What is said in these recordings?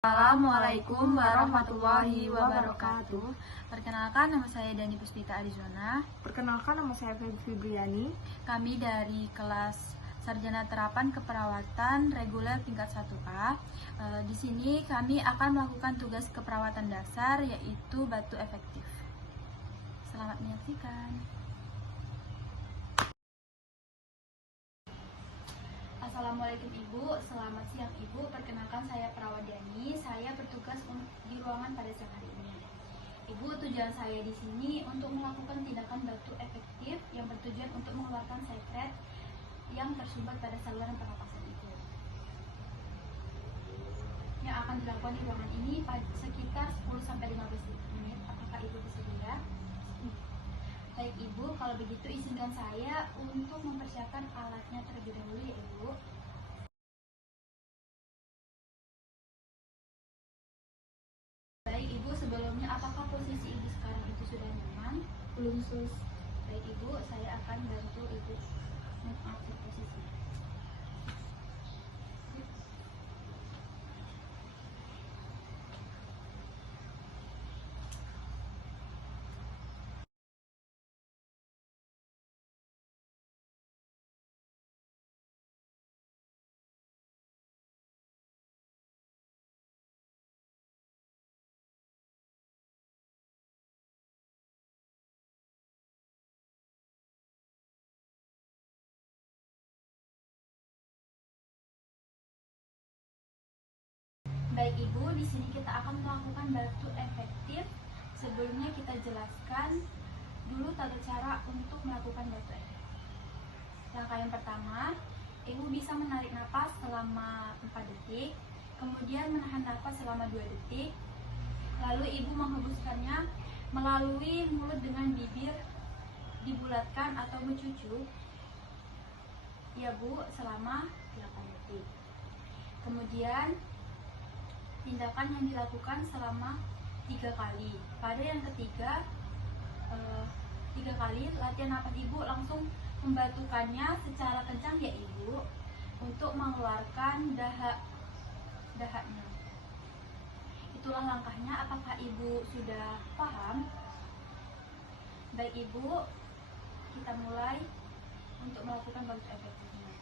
Assalamualaikum warahmatullahi wabarakatuh. Perkenalkan, nama saya Dani Puspita Arizona. Perkenalkan, nama saya Feby Fibriani. Kami dari kelas Sarjana Terapan Keperawatan Reguler tingkat 1A. Di sini kami akan melakukan tugas keperawatan dasar, yaitu batu efektif. Selamat menyaksikan. Assalamualaikum Ibu, selamat siang Ibu. Perkenalkan, saya Perawat Dani. Saya bertugas di ruangan pada siang hari ini. Ibu, tujuan saya di sini untuk melakukan tindakan batu efektif yang bertujuan untuk mengeluarkan sekret yang tersumbat pada saluran pernapasan Ibu. Yang akan dilakukan di ruangan ini sekitar 10-15 menit. Apakah Ibu bersedia? Baik Ibu, kalau begitu izinkan saya untuk mempersiapkan alatnya terlebih dahulu ya Ibu. Baik Ibu, sebelumnya apakah posisi Ibu sekarang itu sudah nyaman? Belum sus. Baik Ibu, saya akan bantu Ibu mengatur posisi. Baik Ibu, di sini kita akan melakukan batu efektif. Sebelumnya kita jelaskan dulu tata cara untuk melakukan batu efektif. Langkah yang pertama, Ibu bisa menarik napas selama 4 detik, kemudian menahan napas selama 2 detik, lalu Ibu menghembuskannya melalui mulut dengan bibir dibulatkan atau mencucuk, ya Bu, selama 8 detik. Kemudian tindakan yang dilakukan selama 3 kali. Pada yang ketiga, 3 kali latihan napas Ibu langsung membatukannya secara kencang ya Ibu, untuk mengeluarkan dahaknya. Itulah langkahnya. Apakah Ibu sudah paham? Baik Ibu, kita mulai untuk melakukan batu efektifnya.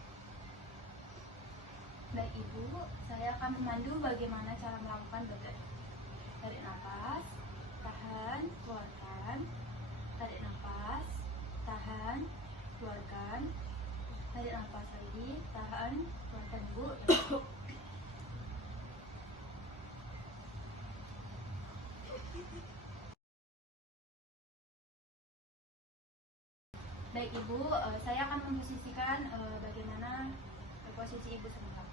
Baik Ibu, saya akan memandu bagaimana cara melakukan batu efektif. Tarik nafas, tahan, keluarkan. Tarik nafas, tahan, keluarkan. Tarik nafas lagi, tahan, keluarkan Ibu. Baik Ibu, saya akan memposisikan bagaimana posisi Ibu semula.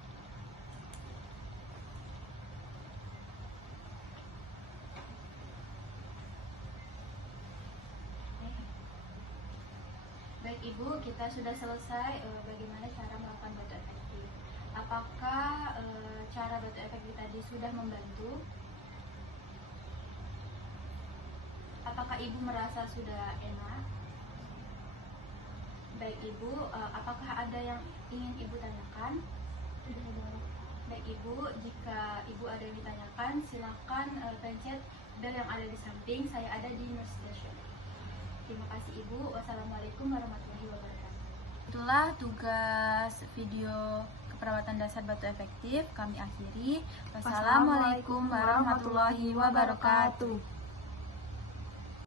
Baik Ibu, kita sudah selesai bagaimana cara melakukan batu efektif. Apakah cara batu efektif tadi sudah membantu? Apakah Ibu merasa sudah enak? Baik Ibu, apakah ada yang ingin Ibu tanyakan? Baik Ibu, jika Ibu ada yang ditanyakan, silakan pencet bel yang ada di samping. Saya ada di nurse station. Terima kasih Ibu. Wassalamualaikum warahmatullahi wabarakatuh. Itulah tugas video keperawatan dasar batu efektif. Kami akhiri. Wassalamualaikum warahmatullahi wabarakatuh.